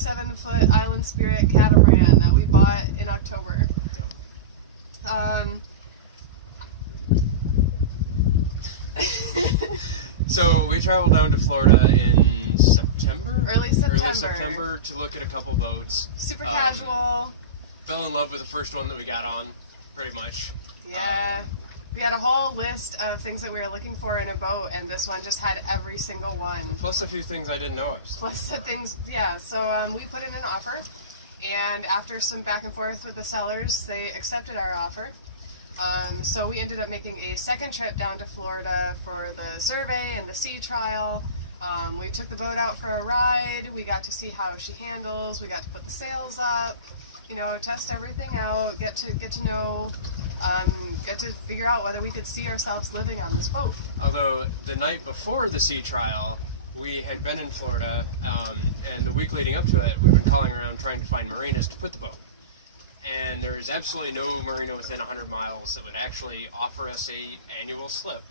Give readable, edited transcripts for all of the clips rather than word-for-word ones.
27-foot Island Spirit catamaran that we bought in October. So we traveled down to Florida in September? Early September. Early September to look at a couple boats. Super casual. Fell in love with the first one that we got on, pretty much. Yeah. We had a whole list of things that we were looking for in a boat, and this one just had every single one. Plus a few things I didn't know of. Plus the things, yeah. So we put in an offer, and after some back and forth with the sellers, they accepted our offer. So we ended up making a second trip down to Florida for the survey and the sea trial. We took the boat out for a ride. We got to see how she handles. We got to put the sails up, test everything out, get to know, get to figure out whether we could see ourselves living on this boat. Although the night before the sea trial, we had been in Florida, and the week leading up to it, we've been calling around trying to find marinas to put the boat. And there is absolutely no marina within 100 miles that would actually offer us a annual slip.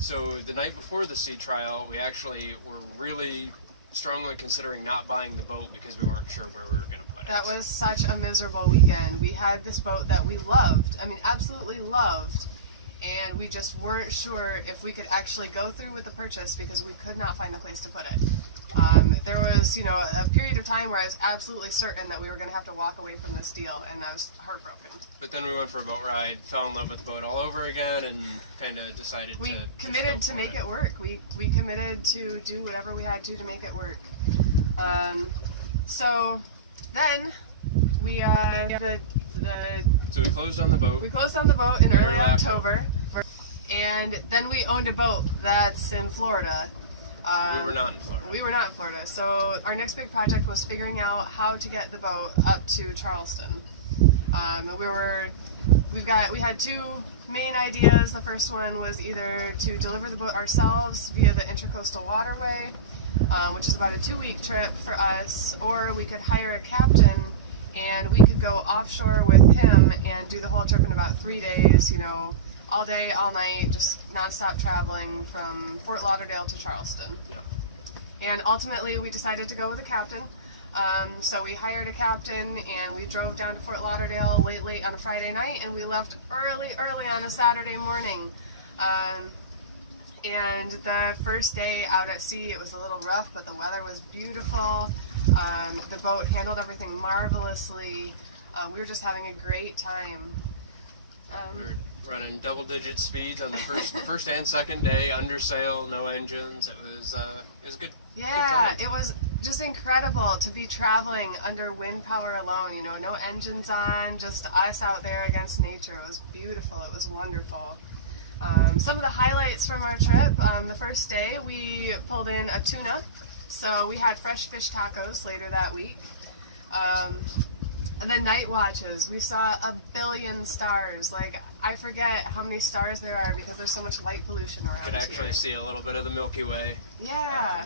So the night before the sea trial, we actually were really strongly considering not buying the boat because we weren't sure where we were going to put it. That was such a miserable weekend. We had this boat that we loved, absolutely loved, and we just weren't sure if we could actually go through with the purchase because we could not find a place to put it. There was, a period of time where I was absolutely certain that we were going to have to walk away from this deal, and I was heartbroken. But then we went for a boat ride, fell in love with the boat all over again, and kind of decided we committed to make it work. We committed to do whatever we had to make it work. So then we So we closed on the boat. We closed on the boat in early October, and then we owned a boat that's in Florida. We were not in Florida. We were not in Florida. So our next big project was figuring out how to get the boat up to Charleston. We had two main ideas. The first one was either to deliver the boat ourselves via the Intracoastal Waterway, which is about a 2-week trip for us, or we could hire a captain and we could go offshore with him and do the whole trip in about 3 days, all day, all night, just nonstop traveling from Fort Lauderdale to Charleston. And ultimately, we decided to go with a captain. So we hired a captain, and we drove down to Fort Lauderdale late on a Friday night, and we left early on a Saturday morning. And the first day out at sea, it was a little rough, but the weather was beautiful. The boat handled everything marvelously. We were just having a great time. We were running double-digit speeds on the first and second day, under sail, no engines. It was good. Yeah, it was just incredible to be traveling under wind power alone. No engines on, just us out there against nature. It was beautiful. It was wonderful. Some of the highlights from our trip, the first day we pulled in a tuna, so we had fresh fish tacos later that week. And then night watches, we saw 1 billion stars. I forget how many stars there are because there's so much light pollution around here. You could actually see a little bit of the Milky Way. Yeah.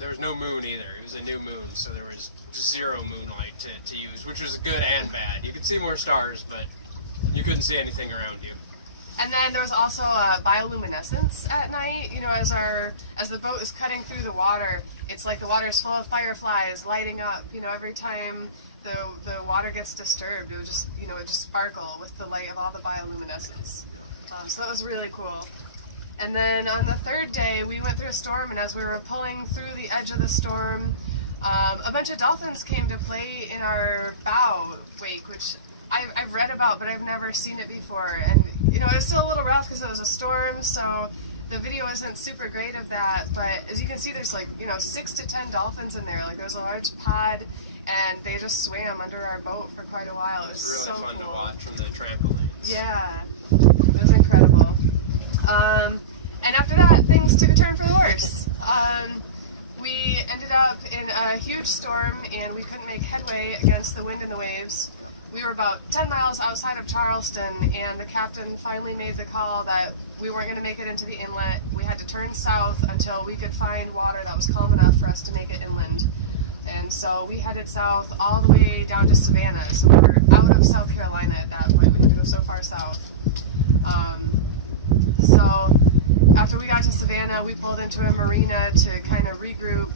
There was no moon either. It was a new moon, so there was zero moonlight to use, which was good and bad. You could see more stars, but you couldn't see anything around you. And then there was also bioluminescence at night. As the boat is cutting through the water, it's like the water is full of fireflies lighting up. Every time the water gets disturbed, it would just sparkle with the light of all the bioluminescence. So that was really cool. And then on the third day, we went through a storm, and as we were pulling through the edge of the storm, a bunch of dolphins came to play in our bow wake, which I've read about, but I've never seen it before. And it was still a little rough because it was a storm, so the video isn't super great of that. But as you can see, there's 6 to 10 dolphins in there. There's a large pod, and they just swam under our boat for quite a while. It was really so fun cool to watch from the trampolines. Yeah, it was incredible. And after that, things took a turn for the worse. We ended up in a huge storm, and we couldn't make headway against the wind and the waves. We were about 10 miles outside of Charleston, and the captain finally made the call that we weren't going to make it into the inlet. We had to turn south until we could find water that was calm enough for us to make it inland. And so we headed south all the way down to Savannah. So we were out of South Carolina at that point. We had to go so far south. So after we got to Savannah, we pulled into a marina to kind of regroup,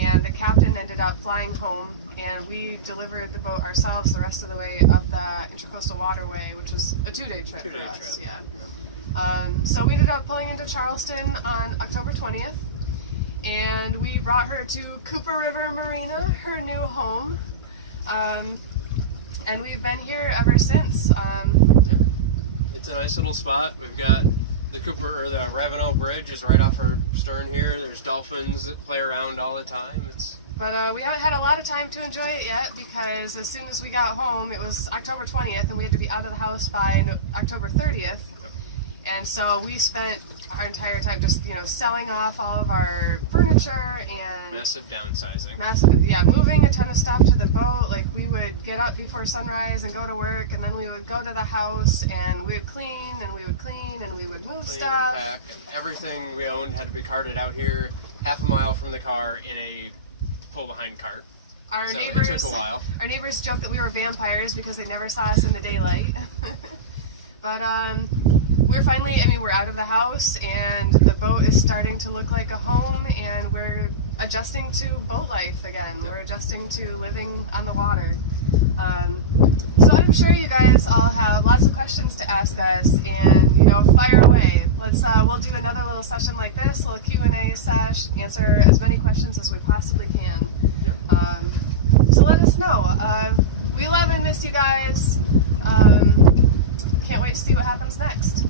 and the captain ended ended up flying home, and we delivered the boat ourselves the rest of the way up the Intracoastal Waterway, which was a 2-day trip for us. Yeah. So we ended up pulling into Charleston on October 20th, and we brought her to Cooper River Marina, her new home, and we've been here ever since. It's a nice little spot. We've got the Ravenel Bridge is right off our stern here. There's dolphins that play around all the time. But we haven't had a lot of time to enjoy it yet, because as soon as we got home, it was October 20th, and we had to be out of the house by October 30th. And so we spent our entire time just, selling off all of our furniture and Massive downsizing. Moving a ton of stuff to the boat. Like, we would get up before sunrise and go to work, and then we would go to the house, and we would clean, and we would clean, and we would move stuff. Pack, and everything we owned had to be carted out here, half a mile from the car in a pull-behind cart. It took a while. Our neighbors joked that we were vampires because they never saw us in the daylight. But we're out of the house, and the boat is starting to look like a home, and we're adjusting to boat life again. We're adjusting to living on the water. So I'm sure you guys all have lots of questions to ask us, and fire away. We'll do another little session like this, a little Q&A sesh, answer as many questions as we possibly can. So let us know. We love and miss you guys. Can't wait to see what happens next.